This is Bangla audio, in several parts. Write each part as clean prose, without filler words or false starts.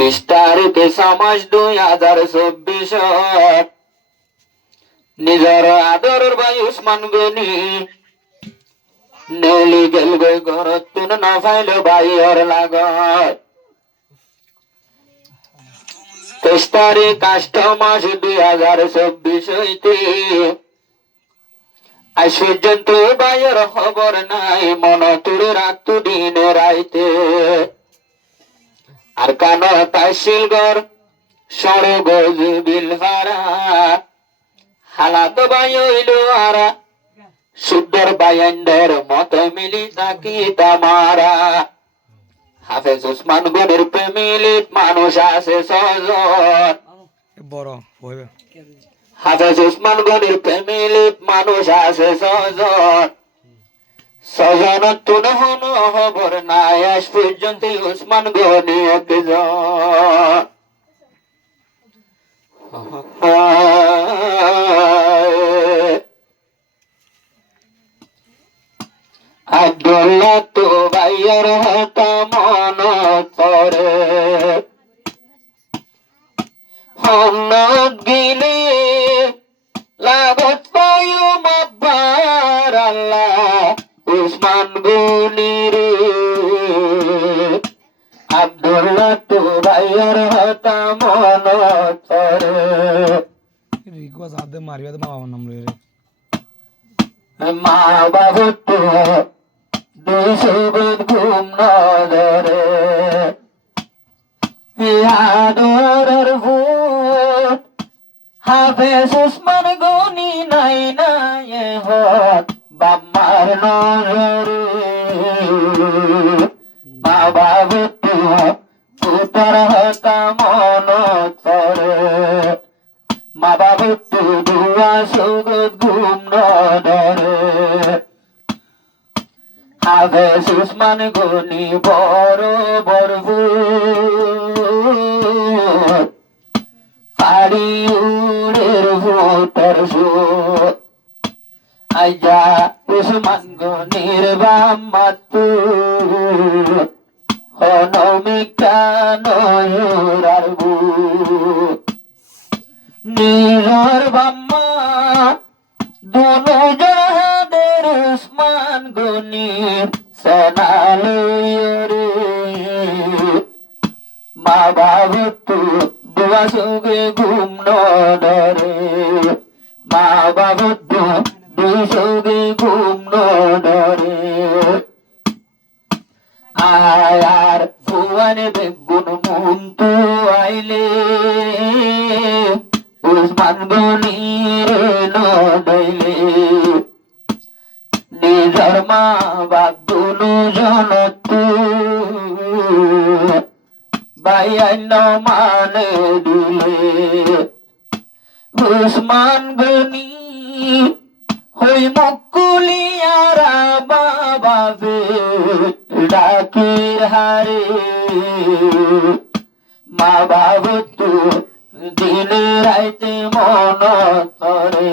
বিস্তারিত সমাজ 2024 নিজের আদরের ভাই উসমান গনি নেলি গেল গই ঘরত তুন না ফাইল ভাইয়ের লাগত 23 তারিখ 8 মাস 2024 হইতে আজ পর্যন্ত ভাইয়ের খবর নাই মন তুলে রাখত দিন রাইতে আর কান তাইশিলগর সড়গ জুবিল হারা হালাত ভাই হইল আরা সুন্দর বায়ান্ডের মত মিলি থাকি তামারা হাফেজ উসমান গনির প্রেমিলিত মানুষ আছে 6 জন বড় হইবে হাফেজ উসমান গনির প্রেমিলিত মানুষ আছে 6 জন 6 জন তুন হন খবর নাই আজ পর্যন্ত উসমান গনি একজন আব্দুল্লাহ তো ভাইয়ের হতা মন করে হন্নত গিলে লাগত পায়ু মাব্বার আল্লাহ উসমান গনির আব্দুল্লাহ তো ভাইয়ের হতা মন করে রিকোয়াস আদে মারিবা দে বাবা নাম লই রে মা বাবু তো দুসুবত ঘুম নজরে আদরের ভূত হাফেজ উসমান গনি নাই নাই হত বাম্মার নজরে মা বাবু তো পুতর হতা মন করে মা বাবু তো দুয়া সুগত ঘুম নজরে হাফেজ উসমান গনি বড় বড় ভূত পাড়ি উড়ের ভূতের ভূত আইজা উসমান গনির বাম্মাতু হনমিকা নয়ুরার ভূত নিজর বাম্মা দুনো জাহাদের উসমান গনির সেনালয়রে মা বাবু তো দুয়া সুগে ঘুম নডরে মা বাবু তো দুই সুগে ঘুম নডরে আয়ার ভুয়ানে বেগুন মুন্তু আইলে উসমান গনির নডইলে নিজর মা বাপ দুনু জনতু বাইয়ান মানে দিলে উসমান গনি হই মকুলিয়ারা বাবাবে ডাকির হারে মা বাবু তু দিন রাইতে মন করে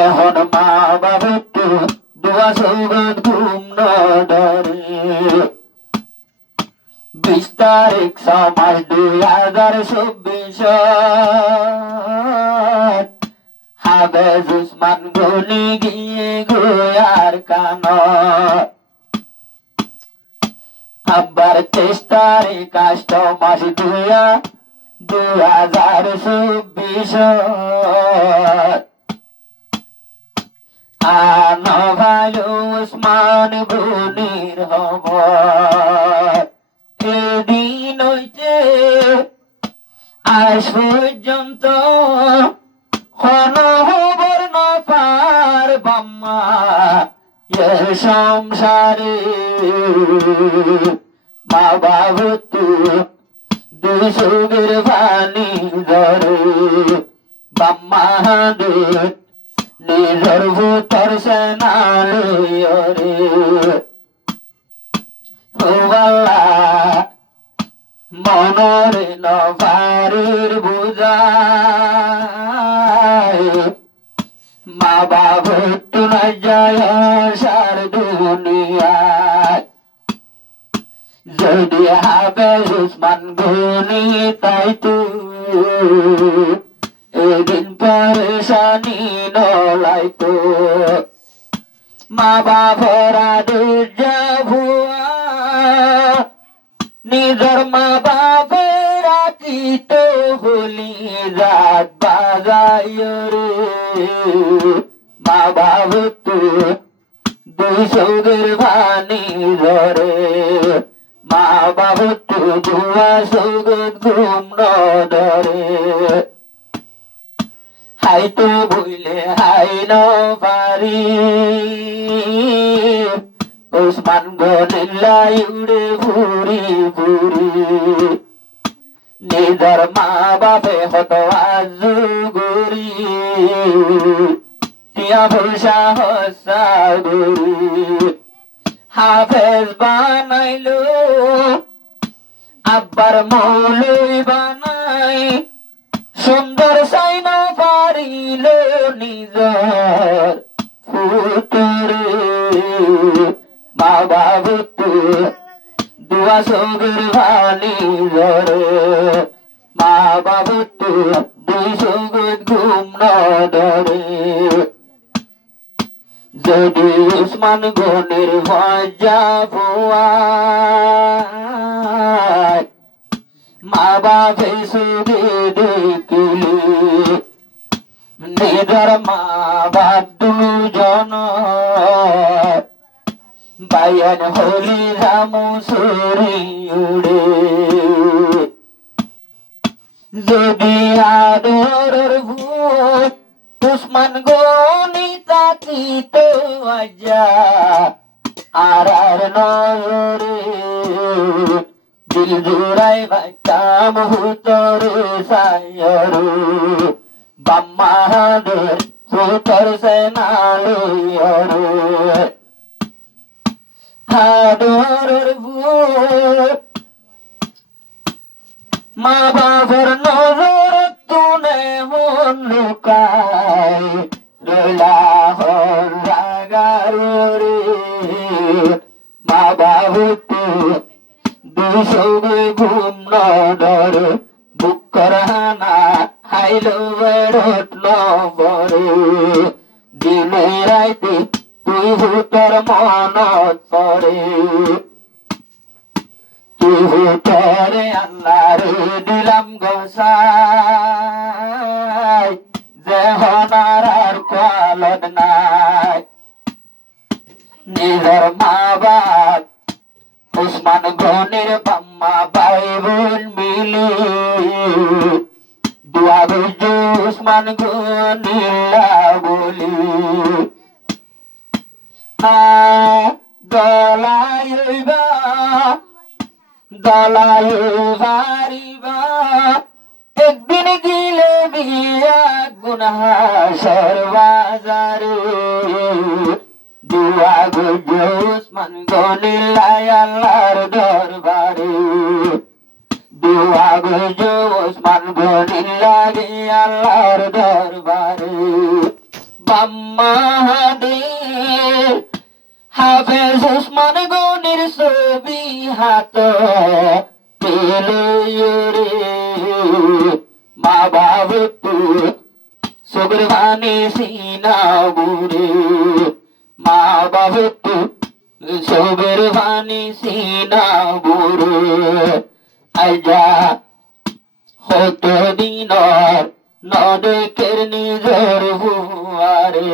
এখন মা বাবু তু দুয়া সুগত ঘুম নডরে 20 তারিখ মাস 2024 হাফেজ উসমান গনি গিয়ে গোয়ার কান আব্বার 23 তারিখ 8 মাস 2024 আন ভাই উসমান গনির খবর এদিন হইতে আজ পর্যন্ত কোন খবর না পার বাম্মা এর সংসারে মা বাবু তু দুই সুগের পানি ধরে বাম্মা দে নিজর ভূতর সেনালয়রে মনরে নভারির বুঝায় মা বাবু তুলাই যায় সার দুনিয়ায় যদি হাফেজ উসমান গনি তাইতো এদিন পরেশানি নলাইতো মা বাপরা দুর্যা ভুয়া নিজর মা বাপেরা চিত হলি রাত বাজায় রে মা বাপ তো দুই সৌগের ভানি ধরে মা বাপ তো দুয়া সৌগের ঘুম ধরে হাই তো বইলে হাই ন পারি উসমান গনিল্লাই উড়ে ভুরি ভুরি নিজর মা বাপে হত আজু গুরি টিয়া ভূষা হসা গুরি হাফেজ বানাইলো আব্বার মৌলই বানাই সুন্দর সাইন পারিল নিজর ফুটরে মা বাবু দুয়া সগর ভানি ধরে মা বাবু দুই সগর ঘুম ধরে যদি উসমান গনির ভজা ভুয়া মা বাপে সুগে দেখিলি নিজর মা বাপ দুজন বায়ান হলি রামু সুরি উড়ে যদি আদরের ভূত উসমান গনি তাকিত আজা আর নজরে দিল জুড়াই বাচ্চাম হুতরে সায়রু বাম্মাদের হুতর সেনালয়রু হাদরের ভূত মা বাবার নজর তুনে মন লুকায় রইলা হর রাগারে মা বাবু দুসবে ঘুম নডর বুকর হানা হাইলো বেরোটল বরে দিনে রাইতে তুই হুতর মন পরে তুই হুতরে আল্লাহ রে দিলাম গোসাই যে হনার আর কোয়ালদ নাই নিজর মা বাপ উসমান গনির বাম্মা ভাই বোন মিলি দুয়া বুঝু উসমান গনিল্লা বলি দলাইবা দলাই হারিবা একদিন গিলে বিয়া গুনাহ সরবাজারে দুয়া বুঝু উসমান গনিল্লাই আল্লাহর দরবারে দুয়া বুঝু উসমান গনিল্লাই আল্লাহর দরবারে বাম্মাদের হাফেজ উসমান গনির ছবি হাত পেলে রে মা বাবু সগর ভানি সিনা বুড়ে মা বাবু সগর ভানি সিনা বুড়ে আইজা হত দিনর নদেকের নিজর হুয়ারে